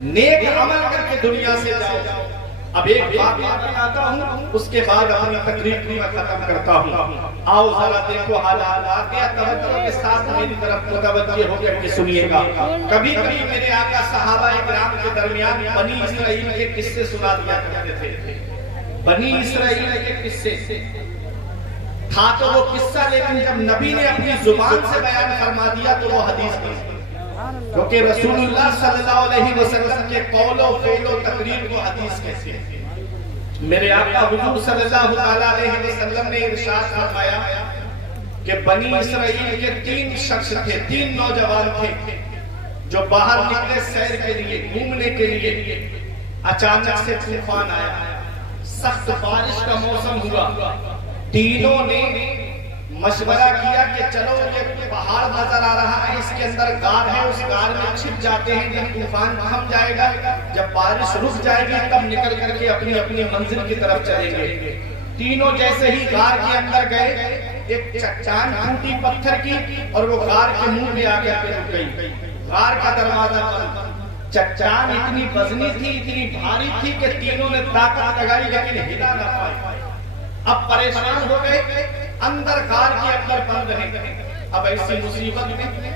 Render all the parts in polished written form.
نیک عمل کر کے دنیا سے جاؤ۔ اب ایک واقعہ بتاتا ہوں، اس کے بعد اپنی تقریر کو میں ختم کرتا ہوں۔ آؤ ذرا دیکھو حالات، واقعہ توجہ کے ساتھ میری طرف متوجہ ہو کر کے سنیے گا۔ کبھی کبھی میرے آقا صحابہ کرام کے درمیان بنی اسرائیل کے قصے سنا دیا کرتے تھے۔ بنی اسرائیل کے قصے تھا تو وہ قصہ، لیکن جب نبی نے اپنی زبان سے بیان فرما دیا تو وہ حدیث بن گئی، کیونکہ رسول اللہ صلی اللہ علیہ وسلم کے قول و فعل و تقریر کو حدیث کہتے ہیں۔ میرے آقا حضور صلی اللہ علیہ وسلم نے ارشاد فرمایا کہ بنی اسرائیل کے 3 شخص تھے، 3 نوجوان تھے جو باہر نکلے سیر کے لیے، گھومنے کے لیے۔ اچانک سے طوفان آیا، سخت بارش کا موسم ہوا۔ تینوں نے مشورہ کیا کہ چلو یہ پہاڑ نظر آ رہا ہے، اس کے اندر غار ہے، اس غار میں چھپ جاتے ہیں، جب طوفان تھم جائے گا، جب بارش رک جائے گی تب نکل کر کے اپنی اپنی منزل کی طرف چلیں گے۔ تینوں جیسے ہی غار کے اندر گئے، ایک چٹان ٹوٹی پتھر کی اور وہ غار کے منہ میں آ کر کے رک گئی۔ غار کا دروازہ بند، چٹان اتنی وزنی تھی، اتنی بھاری تھی کہ تینوں نے طاقت لگائی لیکن ہلا نہ پائے۔ اب پریشان ہو گئے، اندر غار کے اندر بند رہے۔ اب ایسی مصیبت میں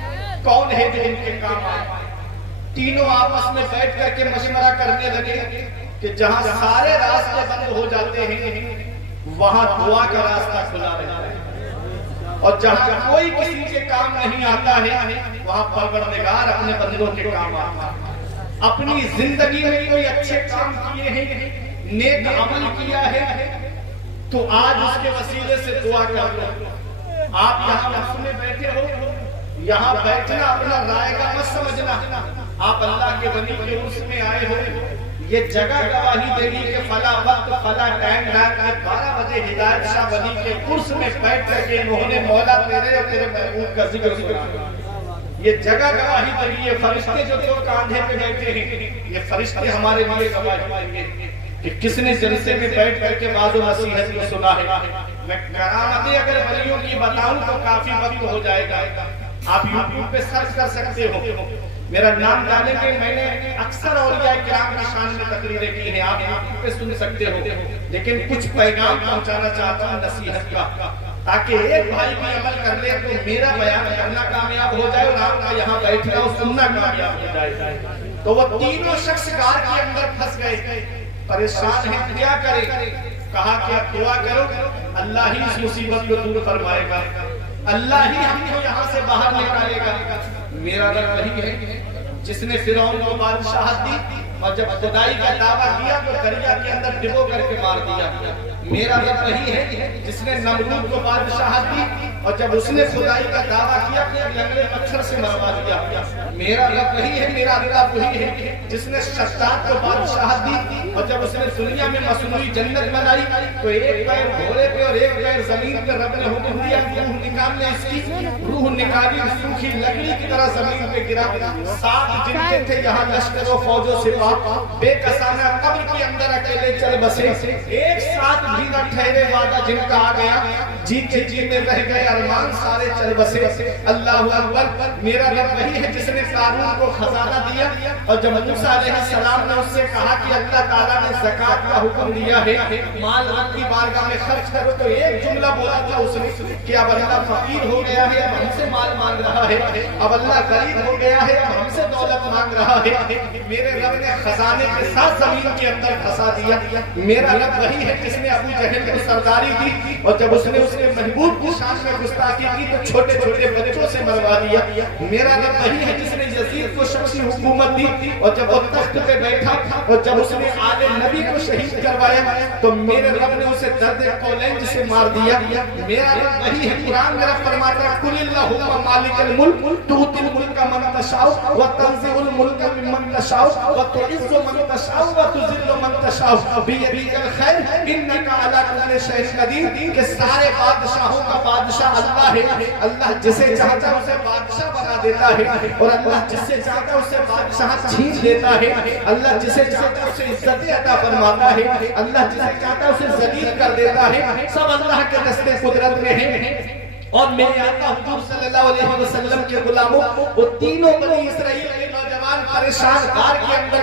کون ہے جو ان کے کام آئے؟ تینوں آپس میں بیٹھ کر کے مشورہ کرنے لگے کہ جہاں سارے راستے بند ہو جاتے ہیں وہاں دعا کا راستہ کھلا رہتا ہے، اور جہاں کوئی کسی کے کام نہیں آتا ہے وہاں پروردگار اپنے بندوں کے کام آتا ہے۔ اپنی زندگی میں کوئی اچھے کام کیے ہیں، نیک عمل کیا ہے، تو آج اس کے وسیلے سے دعا کر لو۔ آپ یہاں محفل میں بیٹھے ہو، یہاں بیٹھنا اپنا رائے گا مت سمجھنا۔ آپ اللہ کے ولی کے عرس میں آئے ہو، یہ جگہ گواہی دے گی کہ فلاں وقت فلاں ٹائم رات کے 12 بجے ہدایت شاہ ولی کے عرس میں بیٹھ کر کے انہوں نے مولا تیرے اور تیرے محبوب کا ذکر سنا۔ یہ جگہ گواہی دے گی، یہ فرشتے جو تو کاندھے پہ بیٹھے ہیں، یہ فرشتے ہمارے لیے گواہی دیں گے کہ کس نے جلسے میں بیٹھ کر کے واعظ و نصیحت کو سنا ہے۔ میں کرامتیں اگر ولیوں کی بتاؤں تو کافی وقت ہو جائے گا۔ آپ یوٹیوب پہ سرچ کر سکتے ہو، میرا نام ڈالیں گے، میں نے اکثر اولیاء کرام کی شان میں تقریریں کی ہیں، آپ یوٹیوب پہ سن سکتے ہو۔ لیکن کچھ پیغام پہنچانا چاہتا ہوں نصیحت کا، تاکہ ایک بھائی بھی عمل کر لے تو میرا بیان کرنا کامیاب ہو جائے اور آپ کا یہاں بیٹھنا اور سننا کامیاب ہو جائے۔ تو وہ تینوں شخص غار کے اندر پھنس گئے، پریشان ہیں، کیا کرے؟ کہا کہ اب دعا کرو، اللہ ہی اس مصیبت کو دور فرمائے گا، اللہ ہی ہم کو یہاں سے باہر نکالے گا۔ میرا رب وہی ہے جس نے فرعون کو بادشاہت دی اور جب خدائی کا دعویٰ کیا تو دریا کے اندر ڈبو کر کے مار دیا۔ میرا رب وہی ہے جس نے نمرود کو بادشاہت دی اور جب اس نے خدائی کا دعویٰ کیا تو لنگڑے پتھر سے مروا دیا۔ میرا رب وہی ہے، میرا رب وہی ہے جس نے شداد کو بادشاہت دی اور جب اس نے دنیا میں مصنوعی جنت بنائی تو ایک پیر گھوڑے پہ اور ایک پیر زمین پہ رب نے حکم دیا روح نکالنے، اس کی روح نکالی، سوکھی لکڑی کی طرح زمین پہ گرا۔ 7 جن کے تھے یہاں لشکر و فوج و سپاہ، بے کسانہ قبر کے اندر اکیلے چل بسے، ایک ساتھ بھی نہ ٹھہرے، وعدہ جن کا آ گیا، جی کے جی میں رہ گئے ارمان سارے چل بسے۔ اللہ اکبر، میرا رب وہی ہے جس نے قارون کو خزانہ دیا اور جب موسیٰ علیہ السلام نے اس سے کہا کہ اللہ تعالیٰ نے زکوٰۃ کا حکم دیا ہے، مال رب کی بارگاہ میں خرچ کرو، تو ایک جملہ بولا تھا اس نے کہ اب اللہ فقیر ہو گیا ہے، اب ہم سے مال مانگ رہا ہے، اب اللہ غریب ہو گیا ہے، اب ہم سے دولت مانگ رہا ہے۔ میرے رب نے خزانے کے ساتھ زمین کے اندر پھنسا دیا۔ میرا رب وہی ہے جس نے ابو جہل کو سرداری دی اور جب اس نے اس کے محبوب کی شان میں گستاخی کی تو چھوٹے چھوٹے بچوں سے مروا دیا۔ میرا رب وہی ہے جس نے یزید کو شخصی حکومت دی اور جب وہ تخت پہ بیٹھا اور جب اس نے آل نبی کو شہید کروایا تو میرے رب نے اسے درد کولنج سے مار دیا۔ میرا رب وہی ہے، قرآن میرا فرماتا ہے قل اللہم مالک الملک تؤتی الملک من تشاء وتنزع الملک ممن تشاء وتعز من تشاء وتذل من تشاء بیدک الخیر انک علی کل شیء قدیر، کہ سارے بادشاہوں کا بادشاہ اللہ ہے۔ اللہ جسے چاہتا ہے اسے بادشاہ بنا دیتا ہے اور اللہ جس سے چاہتا ہے اسے بادشاہ چھین لیتا ہے۔ اللہ جسے چاہتا ہے اسے عزت عطا فرماتا ہے، اللہ جسے چاہتا ہے اسے ذلیل کر دیتا ہے۔ سب اللہ کے دستے قدرت میں ہیں۔ اور میرے آقا حضور صلی اللہ علیہ وسلم کے غلاموں، وہ تینوں بنی اسرائیل کے نوجوان پریشان غار کے اندر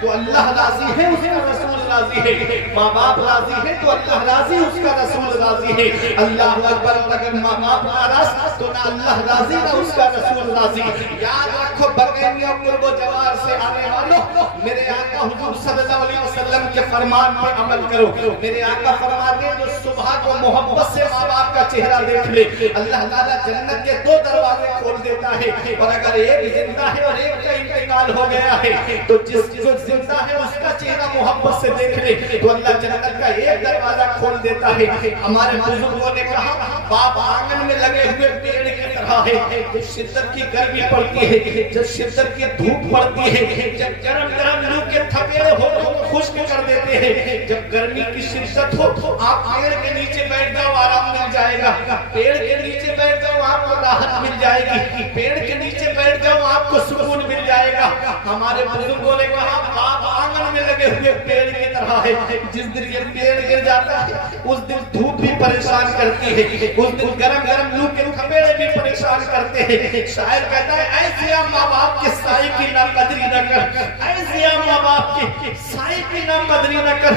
تو اللہ راضی ہے، اس کا رسول راضی ہے، ماں باپ راضی ہے تو اللہ راضی، اس کا رسول راضی ہے۔ اللہ اکبر، اگر ماں باپ ناراض تو نہ اللہ راضی نہ اس کا رسول راضی۔ یاد رکھو بغیریا قرب و جوار سے آنے والوں، میرے آقا حضور صلی اللہ علیہ وسلم کے فرمان پر عمل کرو۔ میرے آقا فرماتے ہیں جو صبح کو محبت سے ماں باپ کا چہرہ دیکھ لے، اللہ تعالیٰ جنت کے 2 دروازے کھول دیتا ہے، اور اگر ایک زندہ ہے اور ایک کا انتقال ہو گیا ہے تو جس جو زندہ ہے اس کا چہرہ محبت سے دیکھ لے تو اللہ جنت کا ایک دروازہ کھول دیتا ہے۔ ہمارے بزرگوں نے کہا باپ آنگن میں لگے ہوئے پیڑ کی طرح ہے، جب شدت کی گرمی پڑتی ہے، جب شدت کی دھوپ پڑتی ہے، جب گرم گرم لو کے تھپیڑے ہو تو خشک کر دیتے ہیں، جب گرمی کی شدت ہو تو آپ پیڑ کے نیچے بیٹھ جاؤ آرام مل جائے گا، پیڑ کے نیچے بیٹھ جاؤ آپ کو راحت مل جائے گی، پیڑ کے نیچے بیٹھ جاؤ آپ کو سکون مل جائے گا۔ ہمارے بزرگوں نے کہا باپ آنگن میں لگے ہوئے پیڑ کی طرح ہے، جس دن یہ پیڑ گر جاتا ہے اس دن دھوپ بھی پریشان کرتی ہے، اس دن گرم گرم لو کے تھپیڑے بھی پریشان کرتے ہیں۔ شاعر کہتا ہے اے زیا ماں باپ کے سائے کی نہ قدری نہ کر، اے زیا ماں باپ کے سائے کی نہ قدری نہ کر،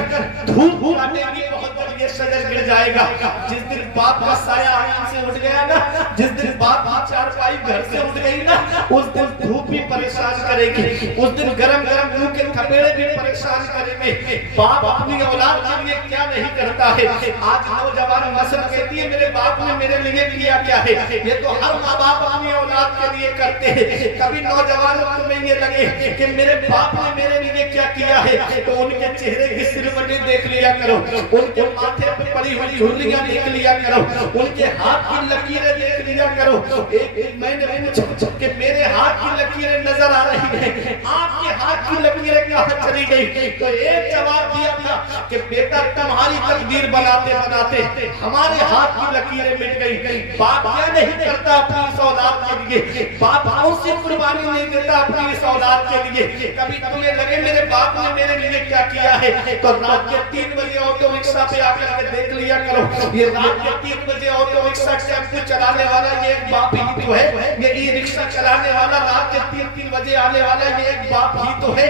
دھوپ کاٹے گی بہت بڑی یہ شجر گر جائے گا۔ جس دن باپ کا سایہ آنگن سے اٹھ گیا نا، جس دن باپ کی چارپائی گھر سے اٹھ گئی نا، اس دن دھوپ بھی پریشان کرے گی، اس دن گرم گرم لو کے تھپیڑے بھی پریشان کریں گے۔ باپ اپنی اولاد کے لیے کیا نہیں کرتا ہے۔ آج نوجوان نسل کہتی ہے میرے باپ نے میرے لیے کیا کیا ہے، یہ تو ہر ماں باپ اپنی اولاد کے لیے کرتے ہیں۔ کبھی نوجوانوں تمہیں یہ لگے کہ میرے باپ نے میرے لیے کیا کیا ہے تو ان کے چہرے کی سرمٹی دیکھ لیا کرو، ان کے ماتھے پہ پڑی ہوئی جھریاں دیکھ لیا کرو، ان کے ہاتھ کی لکیریں دیکھ لیا کرو۔ ایک میں نے پوچھا کہ میرے ہاتھ کی لکیریں نظر آ رہی ہیں، آپ کے ہاتھ کی لکیریں کہاں چلی گئی؟ تو ایک جواب دیا تھا کہ بیٹا تمہاری تقدیر بناتے بناتے ہمارے ہاتھ کی لکیریں مٹ گئی۔ باپ کیا نہیں کرتا اپنی اس اولاد کے لیے، باپ کون سی قربانی نہیں دیتا اپنی اس اولاد کے لیے۔ کبھی تمہیں لگے میرے باپ نے میرے لیے کیا کیا ہے تو رات کے 3 بجے آٹو رکشہ پہ آ کر کے دیکھ لیا کرو، یہ رات کے 3 بجے آٹو رکشہ ٹیمپو چلانے والا یہ ایک باپ ہی تو ہے، یہ ای رکشہ چلانے والا رات کے 3 بجے آنے والا یہ ایک باپ ہی تو ہے۔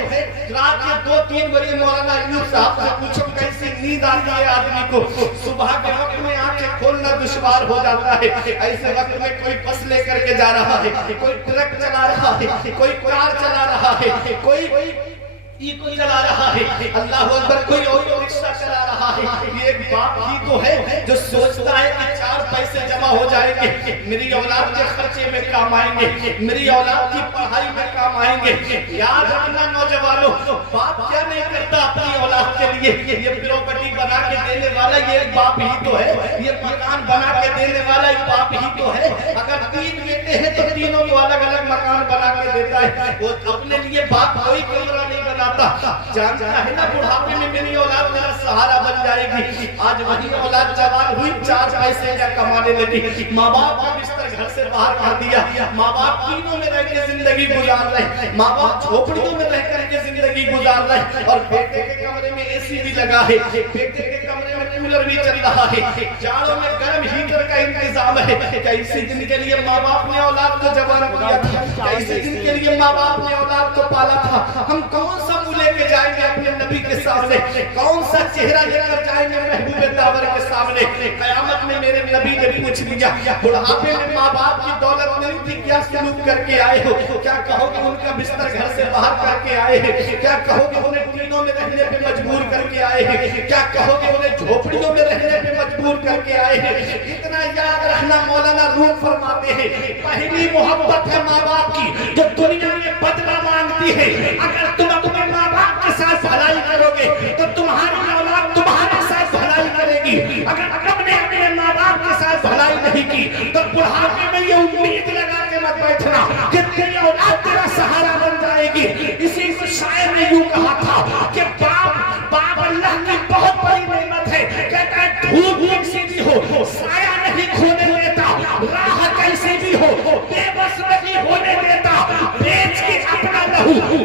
رات کے 2-3 بجے مولانا ایوب صاحب سے پوچھو کیسی نیند آتی ہے آدمی کو، صبح کے وقت میں آنکھیں کھولنا دشوار ہو جاتا ہے، ایسے وقت میں کوئی بس لے کر کے جا رہا ہے، کوئی ٹرک چلا رہا ہے، کوئی کار چلا رہا ہے، کوئی ایکو چلا رہا ہے، اللہ اکبر، کوئی آٹو رکشہ چلا رہا ہے۔ یہ ایک باپ ہی تو ہے جو سوچتا ہے کہ 4 پیسے جمع ہو جائیں گے، میری اولاد کے خرچے میں کام آئیں گے، میری اولاد کی پڑھائی میں کام آئیں گے۔ یاد رکھنا نوجوانوں، باپ کیا نہیں کرتا اپنی اولاد کے لیے، یہ پراپرٹی بنا کے دینے والا یہ ایک باپ ہی تو ہے، یہ مکان بنا کے دینے والا ایک باپ ہی تو ہے۔ اگر 3 بیٹے ہیں تو تینوں کو الگ الگ مکان بنا کے دیتا ہے، وہ اپنے لیے باپ کوئی کمرہ نہیں بنا جانتا ہے نا بڑھاپے میں میری اولاد میرا سہارا بن جائے گی۔ آج وہی اولاد جوان ہوئی 4 پیسے کیا کمانے لگی، ماں باپ کا بستر گھر سے باہر کر دیا، ماں باپ تینوں میں رہ کے زندگی گزار رہے، ماں باپ جھوپڑیوں میں رہ کر کے زندگی گزار رہے، اور بیٹے کے کمرے میں اے سی بھی لگا ہے، بیٹے کے کمرے میں کولر بھی چل رہا ہے، جاڑوں میں گرم ہیٹر کا انتظام ہے۔ کیسے دن کے لیے ماں باپ نے اولاد کو جوان کیا تھا، کیسے دن کے لیے ماں باپ نے اولاد کو پالا تھا۔ ہم کون سا منہ لے کے جائیں گے اپنے نبی کے سامنے، کون سا چہرہ لے کر جائیں گے محبوب داور کے سامنے؟ قیامت میں میرے نبی نے پوچھ لیا بڑھاپے میں ماں باپ کی دولت نہیں تھی کیا سلوک کر کے آئے ہو؟ کیا کہو گے ان کا بستر گھر سے باہر کر کے آئے ہیں؟ کیا کہو گے انہیں ٹینوں میں رہنے پہ مجبور کر کے آئے ہیں؟ کیا کہو گے انہیں جھوپڑیوں میں رہنے پہ مجبور کر کے آئے ہیں؟ اتنا یاد رکھنا مولانا روم فرماتے ہیں پہلی محبت ہے ماں باپ کی جو دنیا میں بدلہ مانگتی ہے۔ اگر تم اپنے ماں باپ کے ساتھ بھلائی کرو گے تو تمہاری اولاد تمہارے ساتھ بھلائی کرے گی۔ اگر تم نے اپنے ماں باپ کے ساتھ بھلائی نہیں کی تو بڑھاپے میں یہ امید لگا کے مت بیٹھنا کہ تیری اولاد تیرا سہارا بن جائے گی۔ اسی کو شاعر نے یوں کہا تھا کہ باپ اللہ کی بہت بڑی نعمت ہے، کہتا ہے دھوپ کیسی بھی ہو سایہ نہیں کھونے دیتا، راہ کیسی بھی ہو بے بس نہیں ہونے دیتا، بیچ کے اپنا لہو